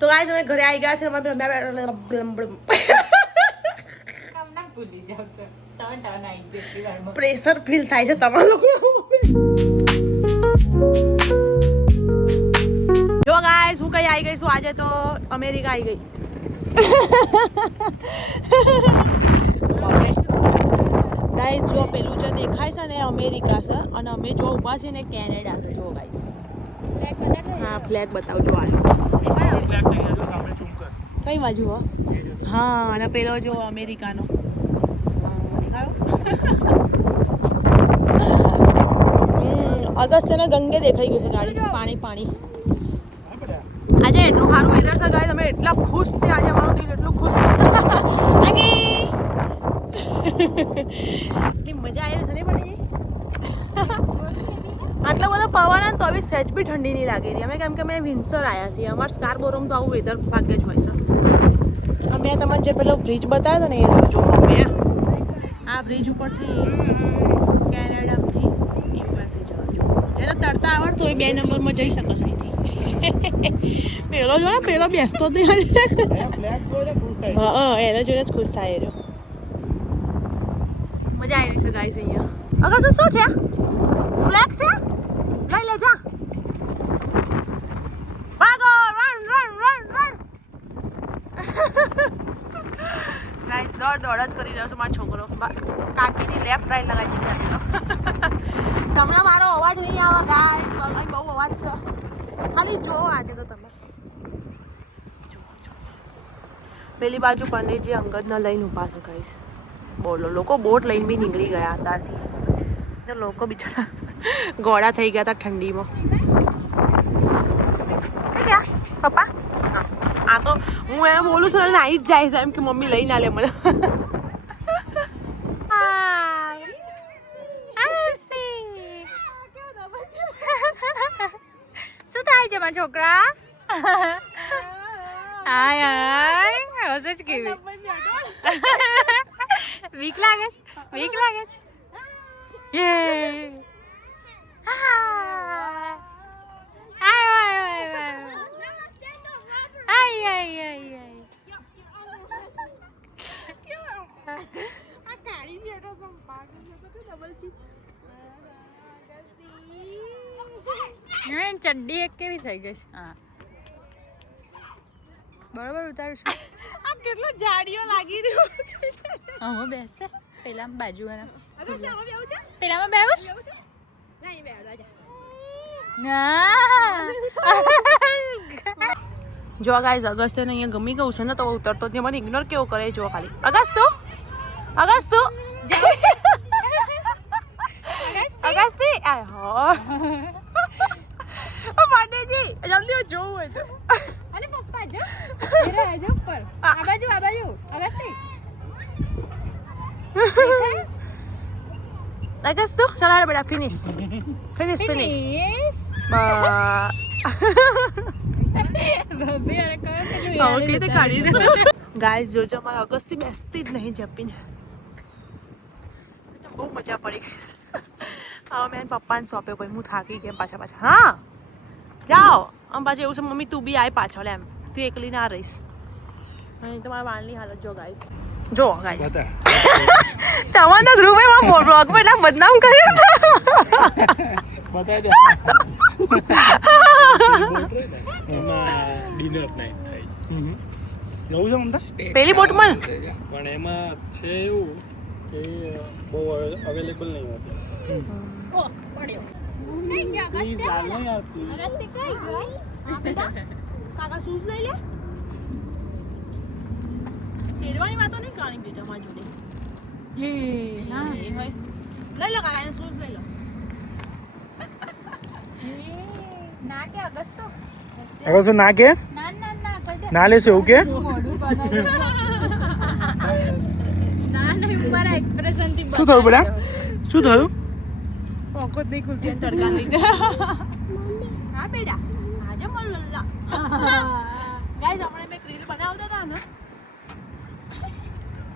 તો ગાઈસ અમે ઘરે આવી ગયા છે અમારે પ્રેશર ફીલ થાય છે તમારા લોકો જો ગાઈસ હું કઈ આવી ગઈ છું આજે તો અમેરિકા આવી ગઈ ગાઈસ જો પેલું જે દેખાય છે ને અમેરિકા છે અને અમે જો ઊભા છે ને કેનેડા છે જો ગાઈસ હા ફ્લેગ બતાવજો આ કઈ બાજુ હો હા અને પેલો જો અમેરિકાનો અગસ્ત્યના ગંગે દેખાઈ ગયું છે ગાડી પાણી પાણી આજે એટલું સારું વેધર છે ગાઈસ અમે એટલા ખુશ છે આજે અમારું દિલ એટલું ખુશ છે એટલી મજા આવી છે ને પડી આટલો બધો પવન તો હવે સહેજ બી ઠંડી નહીં લાગી રહી અમે કેમ કે અમે વિન્સર આવ્યા છીએ અમારા સ્કારબોરોમાં તો આવું વેધર ભાગ્યે જ હોય છે અમે તમને જે પેલો બ્રિજ બતાવ્યો ને એ જો મેં આ બ્રિજ ઉપરથી કેનેડાથી યુએસએ જવા જો જેને તરતા આવડતું હોય 2 નંબરમાં જઈ શકો છો અહીંથી પેલો જો ને પેલો બેસતો તો હા એના જોઈને જ ખુશ થાય રહ્યો મજા આવી રહી છે ગાઈસ અહીંયા અગર શું છે ફ્લેગ છે લઈ લે જા ભાગો run run run run guys દોડ જ કરી રહ્યો છે મારો છોકરો કાકીની લેફ્ટ રાઈટ લગાવી દીધી તમને મારો અવાજ નહીં આવે ગાઈસ બહુ અવાજ છે ખાલી જો આજે તો તમે જો પેલી બાજુ પંડિતજી અંગદને લઈને ઊભા છે ગાઈસ બોલો લોકો બોટ લઈને બી નીકળી ગયા અત્યારથી તો લોકો બિચારા ગોળા થઈ ગયા હતા ઠંડીમાં કઈ ગયા પપ્પા આ તો હું એમ બોલું છું ને આવી જ જાય છે એમ કે મમ્મી લઈ ના લે મને શું થાય છે મારા છોકરા હાય હાય હશે જ કેવી વીક લાગે છે યે ચડ્ડી એક કેવી થઈ ગઈ હા બરોબર ઉતારું છું આ કેટલો જાડીઓ લાગી રહ્યો હું બેસશે પેલામાં બાજુ વાળા અગસ્ત્ય બેવું છે પેલામાં બેવું નહીં બેડવા જા જો ગાઈસ અગસ્ત્યને અહીંયા ગમી ગયું છે ને તો ઉતરતો જ મને ઇગ્નોર કેવો કરે જો ખાલી અગસ્ત્ય આ હો પાટેજી જલ્દી જોવું હોય તો અલે પપ્પા જો મેરા આ જો પર આ બાજુ અગસ્ત્ય અગસ્ત્ય ચાલ હાલ બેટા ફિનિશ ભાભી અરે કહો કે તે કાઢી દે ગાઈસ જોજો મારા અગસ્ત્ય બેસતી જ નહીં જપીને બહુ મજા પડી ગઈ હવે મેં પપ્પાને સોંપ્યો ભાઈ હું થાકી ગઈ પાછા હા જાઓ આમ પાછું એવું છે મમ્મી તું બી આય પાછળ એમ તું એકલી ના રહીશ અને તમારા વાળની હાલત જો ગાઈસ જો ગાઈસ તમારા ધ્રુવમાં બ્લોગમાં એટલા બદનામ કર્યું બતાવી દે ડિનર નાઈટ થાય નવું છે મમતા પેલી બોટમાં પણ એમાં છે એવું કે બહુ અવેલેબલ નહીં હોતી પ્લીઝ હાલ નહીં યાર પ્લીઝ કાકા શૂઝ લઈ લે પહેરવાની વાતો નહીં કરવાની બેટા મારી જોડે હા લઈ લો કાકા એને શૂઝ લઈ લો ના કે અગસ્તો અગર શું ના કે ના ના લેશે એવું કે ના મારા એક્સપ્રેશન થી શું થયું બેટા શું થયું પોકો નહીં ખુલતી તડકા લઈ હા બેટા આજે મલ્લા ગાઈસ આપણે મેં રીલ બનાવતા હતા ને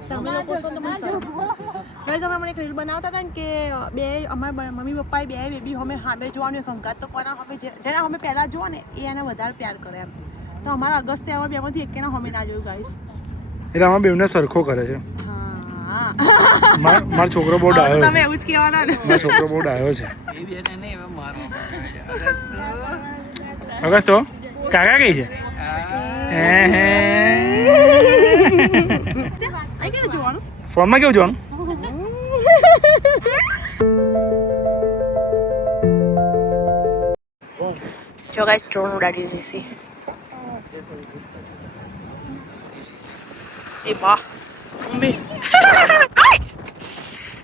તમે લોકો છો ને મને સર ગાઈસ અમે એક રીલ બનાવતા હતા ને કે બે અમારા મમ્મી પપ્પાએ બે બેબી અમે સામે જોવાનું એક હંગાત તો કોના અમે જેના અમે પહેલા જોવા ને એ એને વધારે પ્યાર કરે એમ તો અમારા અગસ્ત્યામાં બેમાંથી એકેના હમે ના જોયું ગાઈસ. એટલે આમાં બેવને સરખો કરે છે. હા મારો છોકરો બહુ ડાયો તમે એવું જ કહેવાના ને. મારો છોકરો બહુ ડાયો છે. અગસ્ત તો કાકા કઈ છે? જોવાનું ફોનમાં કેવું જોવાનું? જો ગાઈસ ડ્રોન ઉડાડી દેસી. એ વાહ મમ્મી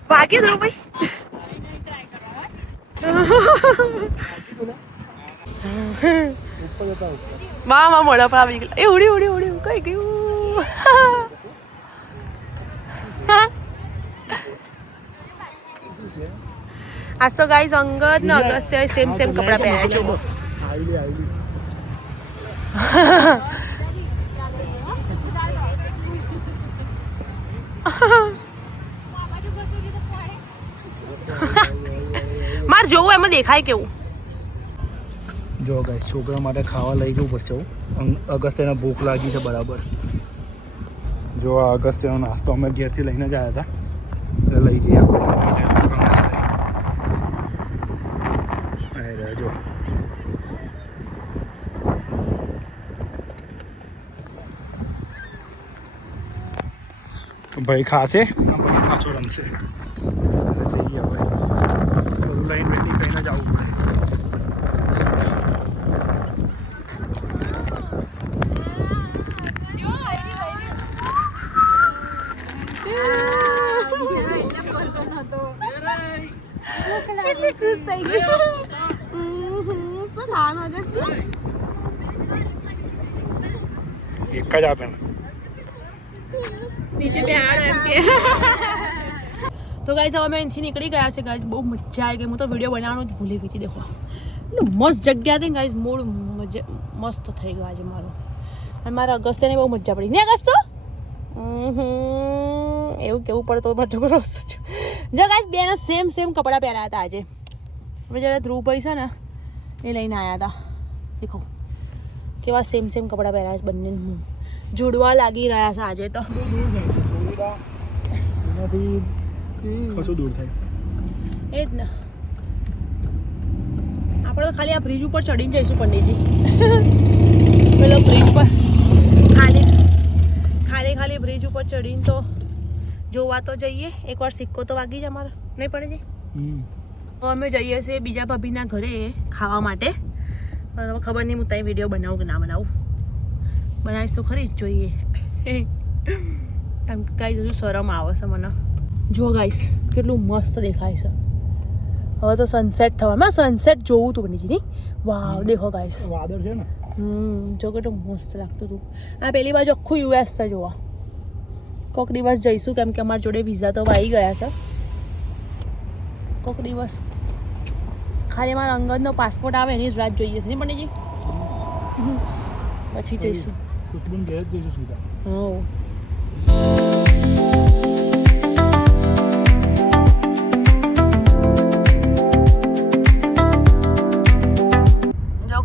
ભાગી દો ભાઈ. માં મોડા પર આવી ગયેલા. એ ઉડી ઉડી ઉડી કઈ ગયું. આજ તો ગાઈસ અંગદ ને અગસ્ત્ય સેમ કપડા પહેર્યા છે. માર જોવું એમાં દેખાય કેવું. જો ગાઈસ છોકરા માટે ખાવા લઈ જવું પડશે. અગસ્ત્યને ભૂખ લાગી છે બરાબર. જો આ અગસ્ત્યનો નાસ્તો અમે ઘેરથી લઈને જ આવ્યા હતા એટલે લઈ જઈએ આપણે જો ભાઈ ખાશે પછી પાછો રમશે એટલે જઈએ હવે. બધું લાઈન રેડી કરીને જ આવવું પડે. કેટલી ખુશ થઈ ગઈ. શું ખાવાનું અગસ્ત્ય? એક જ આપે નીચે બેહાડો એમ કે. તો ગાઈસ હવે અમે અહીંથી નીકળી ગયા છે ગાઈસ. બહુ મજા આવી ગઈ. હું તો વિડીયો બનાવવાનું જ ભૂલી ગઈ હતી. દેખો એટલું મસ્ત જગ્યા હતી ગાઈસ. મૂડ મસ્ત થઈ ગયો આજે મારો. અને મારા અગસ્ત્યને બહુ મજા પડી ને અગસ્ત્ય. એવું કેવું પડે તો મારો છોકરો છું. જો ગાઈસ બેને સેમ કપડાં પહેર્યા હતા આજે. હવે જ્યારે ધ્રુવભાઈ છે ને એ લઈને આવ્યા હતા. દેખો કેવા સેમ કપડાં પહેર્યા છે બંને. જોડવા લાગી રહ્યા છે આજે તો. કશું દૂર થાય એ જ ને. આપણે તો ખાલી આ બ્રિજ ઉપર ચડીને જઈશું પંડિતજી. પેલો બ્રિજ પર ખાલી બ્રિજ ઉપર ચડીને તો જોવા તો જઈએ. એકવાર સિક્કો તો વાગી જ અમારો નહીં પડે જી. તો અમે જઈએ છીએ બીજા ભાભીના ઘરે ખાવા માટે. પણ હવે ખબર નહીં હું ત્યાં વિડીયો બનાવું કે ના બનાવું. બનાવીશ તો ખરી જ જોઈએ. એમ કાંઈ હજુ શરમ આવે છે મને. જો ગાઈસ કેટલું મસ્ત દેખાય છે. હવે તો સનસેટ થવામાં સનસેટ જોવું હતું બની નહીં. વાવ દેખો ગાઈસ વાદળ છે ને. જો કેટલું મસ્ત લાગતું હતું. આ પેલી બાજુ આખું યુએસ છે જોવા. કોઈક દિવસ જઈશું કેમ કે અમારી જોડે વિઝા તો આવી ગયા છે. કોઈક દિવસ ખાલી મારા અંગદનો પાસપોર્ટ આવે એની જ રાત જોઈએ છે નહીં પંડિતજી. પછી જઈશું. કુટુંબ ઘેર જ જઈશું સીધા. હા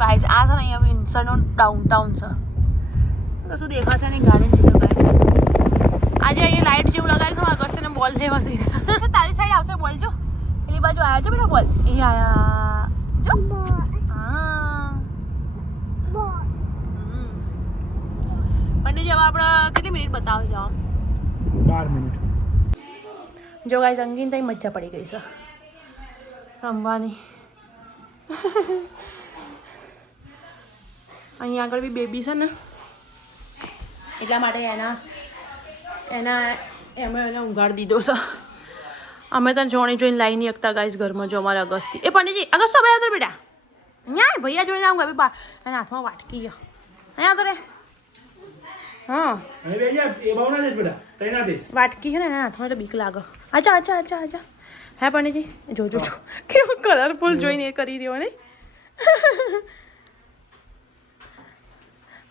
ગાઈસ આ છે ને અહીંયા વિન્સરનો ડાઉનટાઉન છે. કશું દેખાશે નહીં ગાર્ડન જેવું ગાઈસ. આજે અહીંયા લાઇટ જેવું લગાવ્યું છે. અગસ્ત્યને બોલ લેવા છે. તારી સાઈડ આવશે બોલ જો. પેલી બાજુ આવ્યા છો બેટા બોલ. અહીંયા આયા જો. હા પંડિતજી હવે આપણે કેટલી મિનિટ બતાવો છો? 12 મિનિટ. જો ગાઈસ અંગીન ત્યાં મજા પડી ગઈ છે રમવાની. અહીંયા આગળ બી બેબી છે ને એટલા માટે એને ઊંઘાડી દીધો છે. અમે તો જોઈને લાઈ નહીં શકતા ગાઈસ ઘરમાં. જો અમારે અગસ્તી એ પંડિતજી અગસ્ત ભાઈ આવતો બેટા અહીંયા ભૈયા જોઈને આવું ગઈ. એના હાથમાં વાટકી ગયો. અહીંયા આવતો રે. હા વાટકી છે ને એના હાથમાં એટલે બીક લાગે. આજા હે પંડિતજી જોજો કેવું કલરફુલ જોઈને એ કરી રહ્યો ને.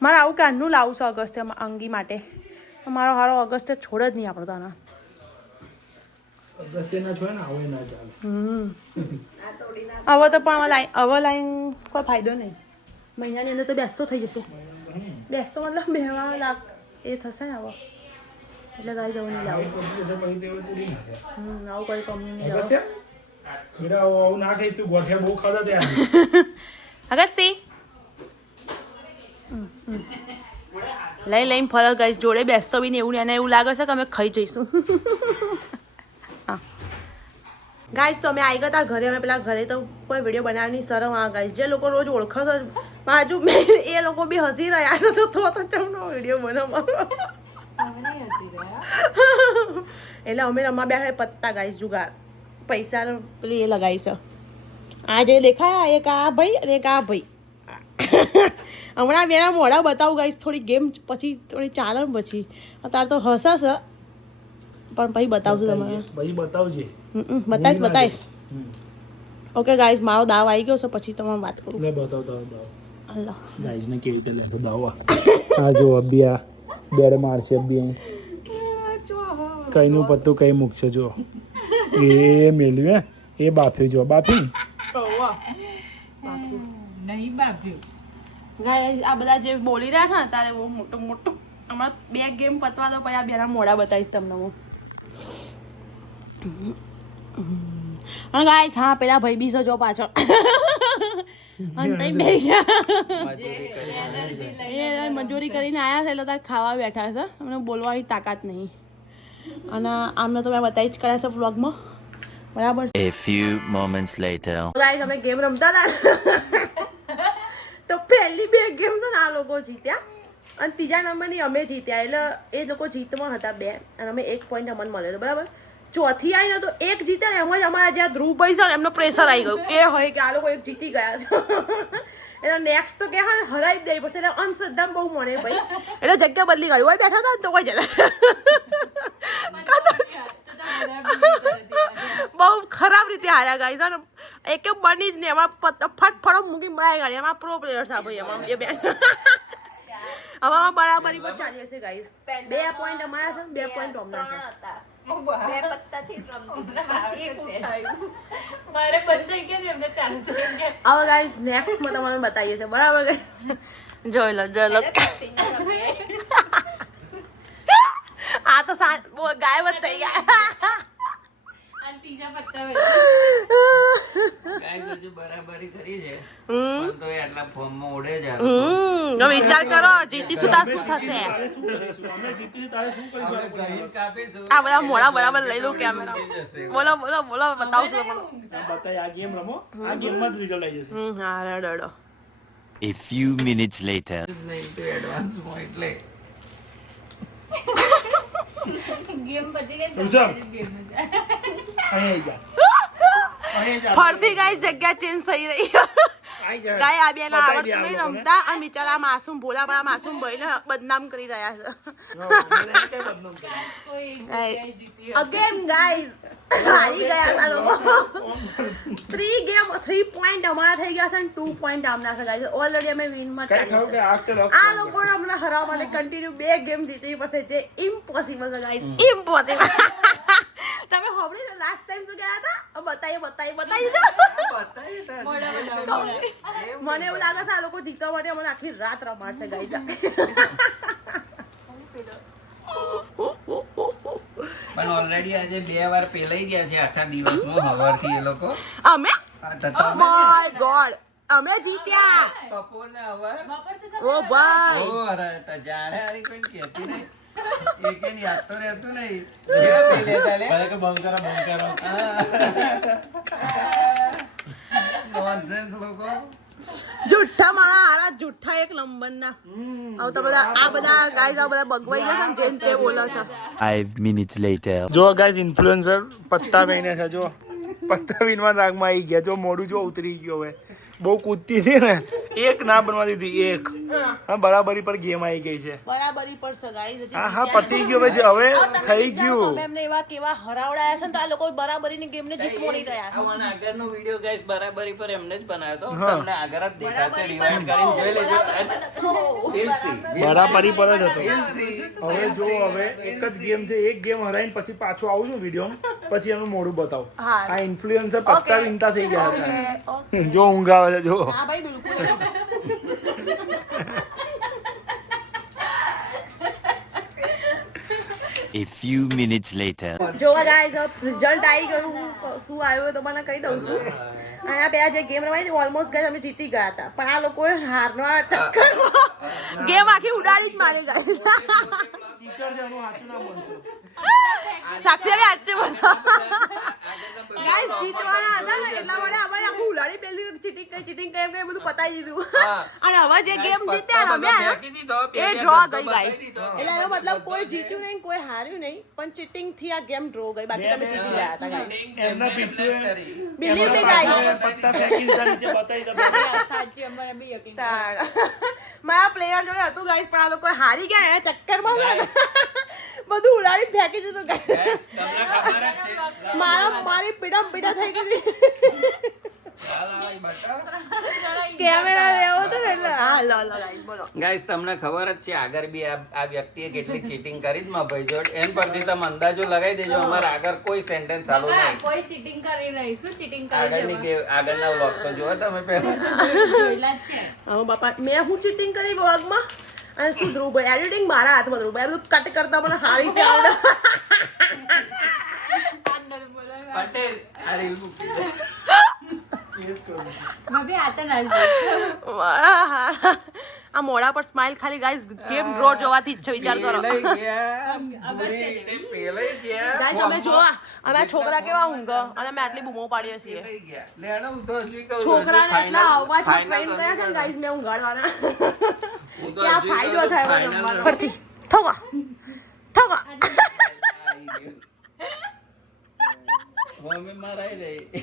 મારે આવું ક્યારનું લાવું છે અગસ્ત્ય અંગી માટે. મારો હારો અગસ્ત્ય છોડ જ નહીં આપણો તાના. હવે તો પણ હવે લાઈન કોઈ ફાયદો નહીં. મહિનાની અંદર તો બેસતો થઈ જશે. બેસતો મતલબ બેહવા લાગ એ થશે ને હવે એટલે ગાઈ જવું નહીં લાવું આવું કોઈ કમી નહીં લાવું આવું ના ખાઈ તું ગોઠિયા બહુ ખાધા ત્યાં અગસ્તી લઈને ફરક ગાઈસ જોડે બેસતો બી નહીં એવું ને એને એવું લાગે છે કે અમે ખાઈ જઈશું ગાઈસ તો અમે આવી ગયા હતા ઘરે અમે પેલા ઘરે તો કોઈ વિડીયો બનાવવાની શરમ આ ગાઈસ જે લોકો રોજ ઓળખો છો બાજુ મેં એ લોકો બી હસી રહ્યા છે તો ચમનો વિડીયો બનાવવાનો એટલે અમે રમવા બેઠા પત્તા ગાઈસ જુગાર પૈસા પેલું એ લગાવી છે આ જે દેખાયા એક આ ભાઈ અને એક આ ભાઈ હમણાં બેના મોઢા બતાવું ગાઈસ થોડી ગેમ પછી થોડી ચાલે પછી અત્યારે તો હસાશે પણ પછી બતાવશું તમારે ભાઈ બતાવજે બતાવીશ ઓકે ગાઈસ મારો દાવ આવી ગયો છે પછી તમને વાત કરું લે બતાવ દાવ અલ્લાહ ગાઈસ ને કેવી રીતે લેતો દાવ આ જો અબિયા બેડ મારશે અબિયા કઈનું પત્તું કઈ મૂકશે જો એ મેલ્યું એ બાફ્યું જો બાફી નહીં બાપ્યું ગાઈસ આ બધા જે બોલી રહ્યા છે ને તારે બહુ મોટું હમણાં 2 ગેમ પતવા દો પછી આ બેના મોઢા બતાવીશ તમને હું અને ગાઈસ હા પેલા ભાઈ બી જો પાછળ અને તઈ બે એ મજૂરી કરીને આવ્યા છે એટલે તાર ખાવા બેઠા છે અમને બોલવાની તાકાત નહીં અને આમને તો મેં બતાવી જ કર્યા છે વ્લોગમાં બરાબર A few moments later. Guys અમે ગેમ રમતા હતા તો પહેલી 2 ગેમ છે ને આ લોકો જીત્યા અને ત્રીજા નંબરની અમે જીત્યા એટલે એ લોકો જીતમાં હતા 2 અને અમે 1 પોઈન્ટ અમને મળ્યો હતો બરાબર ચોથી આવી ને તો 1 જીતે ને એમ જ અમારા જ્યાં ધ્રુવભાઈ છે ને એમનો પ્રેશર આવી ગયું એ હોય કે આ લોકો 1 જીતી ગયા છે એટલે નેક્સ્ટ તો કે હા હરાઈ જ દઈ પડશે એટલે અંધશ્રદ્ધા બહુ મને ભાઈ એટલે જગ્યા બદલી કાઢી હોય બેઠા હતા ને તો કોઈ જતા બહુ ખરાબ રીતે હાર્યા ગાઈસ અને એક બની જ નહીં એમાં ફટફટો મૂકી બનાવી ગાડી એમાં પ્રો પ્લેયર છે ભાઈ એમાં એ બેન હવે આમાં બરાબરી પર ચાલી હશે ગાઈસ 2 પોઈન્ટ અમારા છે 2 પોઈન્ટ અમના છે મારે બંધ થઈ ગયા ને એમને ચાલુ થઈ ગયા હવે ગાઈસ નેક્સ્ટ માં તમને બતાવીએ છે બરાબર જોઈ લો આ તો ગાયબ જ થઈ ગયા અને ત્રીજા પત્તા ગાઈસ હજુ બરાબરી કરી છે પણ તો આટલા ફોર્મમાં ઉડે જ આવે હવે વિચાર કરો જીતીશું તાર શું થશે તારે શું કરીશું અમે જીતીશું તારે શું કરીશું આપણે ગહીન કાપીશું આ બધા મોડા બરાબર લઈ લો કેમેરા બોલો બતાવશું તમને બતાય આ ગેમ રમો આ ગેમમાં જ રિઝલ્ટ આવી જશે હા રડો A few minutes later. નહીં તો એડવાન્સમાં એટલે ગેમ પતી ગઈ સમજાવ. ગેમ અહીં જા ફરતી ગાઈસ જગ્યા ચેન્જ થઈ રહી આઈ જા ગાય આ બેના બતાવી દે આવડતું નહીં આ લોકોને. રમતા અને બિચારા માસૂમ ભોળા ભોળા માસૂમ ભાઈને બદનામ કરી રહ્યા છે કોઈ એક જગ્યાએ જીતી અગેન ગાઈસ હારી ગયા આ લોકો 3 પોઈન્ટ અમારા થઈ ગયા છે અને 2 પોઈન્ટ આમના છે ગાઈસ ઓલરેડી અમે વિન માં કઈ ખબર કે આ વખતે આ લોકોને અમને હરાવવા માટે કન્ટિન્યુ 2 ગેમ જીતવી પડશે જે ઇમ્પોસિબલ છે ગાઈસ ઇમ્પોસિબલ તમે હોબળી લાસ્ટ ટાઈમ તો ગયા હતા બતાવી મને એવું લાગે છે આ લોકો જીતવા માટે અમને આખી રાત રમાડશે ગાઈસ પણ ઓલરેડી આજે 2 વાર પેલાઈ ગયા છે આખા દિવસમાં હવારથી એ લોકો અમે આ તો ઓ માય ગોડ અમે જીત્યા બપોરને હવાર બપોર તો ઓ ભાઈ ઓ અરે તો જાણે હારી કોઈ કહેતી નહીં એક એને યાદ તો રહેતું નહીં લે પી લેતા લે કે બંકારા નોનસેન્સ લોકો જુઠ્ઠા મારા હારા જુઠ્ઠા 1 નંબરના હવે તો બધા આ બધા ગાઈસ આ બધા બગવાઈ ગયા છે જેમ તે બોલે છે 5 minutes later. જો ગાઈસ ઇન્ફ્લુએન્સર પત્તા વેને છે જો પત્તા વીનમાં નાગમાં આવી ગયા જો મોઢું જો ઉતરી ગયો હવે બહુ કૂદતી હતી ને 1 ના બનવા દીધી 1 હા બરાબરી પર ગેમ આવી ગઈ છે બરાબરી પર છે ગાઈસ હા પતી ગયું હવે થઈ ગયું અમે એમને એવા કેવા હરાવડાયા છે ને તો આ લોકો બરાબરીની ગેમને જીતવા નહીં રહ્યા છે આવાનો આગળનો વિડિયો ગાઈસ બરાબરી પર એમને જ બનાવ્યો તો તમને આગળ જ દેખાશે રિવાઇન્ડ કરીને જોઈ લેજો એલસી બરાબરી પર જ હતો એલસી હવે જો હવે એક જ ગેમ છે એક ગેમ હરાઈને પછી પાછું આવું છું વિડીયો પછી એનું મોઢું બતાવો હા. આ ઇન્ફ્લુએન્સર પત્તા વિનતા થઈ ગયા હતા ઓકે જો ઊંઘ આવે છે જો હા ભાઈ બિલકુલ A few minutes later. જોવા ગાઈસ રિઝલ્ટ આવી ગયું શું આવ્યું તો મને કહી દઉં છું અહીંયા બે જે ગેમ રમાઈ હતી ઓલમોસ્ટ ગાઈસ અમે જીતી ગયા હતા પણ આ લોકોએ હારના ચક્કરમાં ગેમ આખી ઉડાડી જ મારી ગાઈસ સાક્ષી આજે ગાઈસ જીતવાના હતા ને એટલા માટે આપણે આખું ઉડાડી પેલી ચીટિંગ કેમ બધું પતાવી દીધું અને હવે જે ગેમ જીત્યા રમ્યા એ ડ્રો ગઈ ગાઈસ એટલે એનો મતલબ કોઈ જીત્યું નહીં કોઈ હાર્યું નહીં પણ ચીટિંગ થી આ ગેમ ડ્રો ગઈ બાકી તમે જીતી ગયા હતા ગાઈસ એમના પિત્તુએ બિલીવ મી ગાઈસ પત્તા ફેંકી દીધા નીચે બતાવી દો સાચી અમારે બી યકીન મારા પ્લેયર જોડે હતું ગાઈસ પણ આ લોકો હારી ગયા એના ચક્કરમાં બધું ઉડાડી ફેંકી દીધું ગાઈસ મારી પીડા થઈ ગઈ કેમેરા લેવો તો એટલે હા લો ગાઈસ બોલો ગાઈસ તમને ખબર જ છે આગળ બી આ વ્યક્તિએ કેટલી ચીટિંગ કરી જ માં ભાઈ જોડ એન પરથી તમે અંદાજો લગાવી દેજો અમારે આગળ કોઈ સેન્ટેન્સ ચાલુ નહીં કોઈ ચીટિંગ કરી નહીં શું ચીટિંગ આગળની કે આગળના વ્લોગ તો જોવો તમે પહેલા જોઈલા જ છે હા બાપા મેં હું ચીટિંગ કરી વ્લોગમાં અને શું ધ્રુવભાઈ એડિટિંગ મારા હાથમાં ધ્રુવભાઈ બધું કટ કરતા મને હારી જ આવડે પટેલ આ રીલ મૂકી દે. મમ્મી આ તો ના આ મોઢા પર સ્માઈલ ખાલી ગાઈસ ગેમ ડ્રો જોવાથી જ છે વિચાર કરો પેલે ગયા પૂરી તે પેલે ગયા ગાઈસ અમે જોવા અમે આ છોકરા કેવા ઊંઘ અને અમે આટલી બૂમો પાડીએ છીએ પેલે ગયા લેણો હું તો હજુ કહું છોકરાને એટલા અવાજ ટ્રેન કર્યા છે ને ગાઈસ મેં ઊંઘાડવાના હું તો ક્યાં હજુ ફાયદો કહું થાય final રમવાનો? રમવા. ફરતી ઠોકા ઠોકા મમ્મી મારાઈ રહી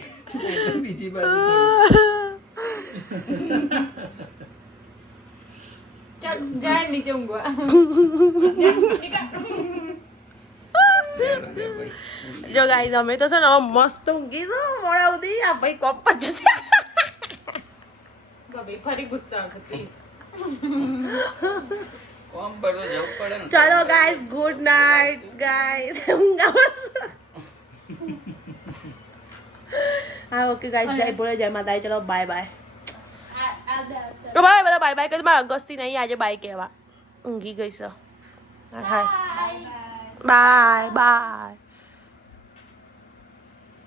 બીજી બાજુ થોડું. જાય નીચે ઊંઘવા જો ગાઈસ અમે તો છે ને હવે મસ્ત ઊંઘીશું મોડા સુધી આ ભાઈ કોપ પર જશે ભાભી ફરી ગુસ્સા આવશે પ્લીઝ કોમ પર તો જવું પડે ને ચલો ગાઈસ ગુડ નાઇટ ગાઈસ ઊંઘાવા હા ઓકે ગાઈસ જય ભોલે જય માતાજી ચલો બાય બાય તો બાય બધા બાય બાય કરી મારા અગસ્તી નહીં આજે બાય કહેવા ઊંઘી ગઈ છે હા બાય બાય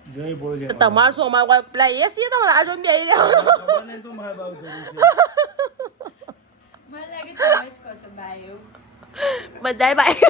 જય બોલ જય તમારું શું અમારે પેલા એ છીએ તો રાહ જોઈને બેસી જાઓ મને તું મારા બાપ જરૂર છે મને લાગે તમે જ કહો છો બાય એવું બધાય બાય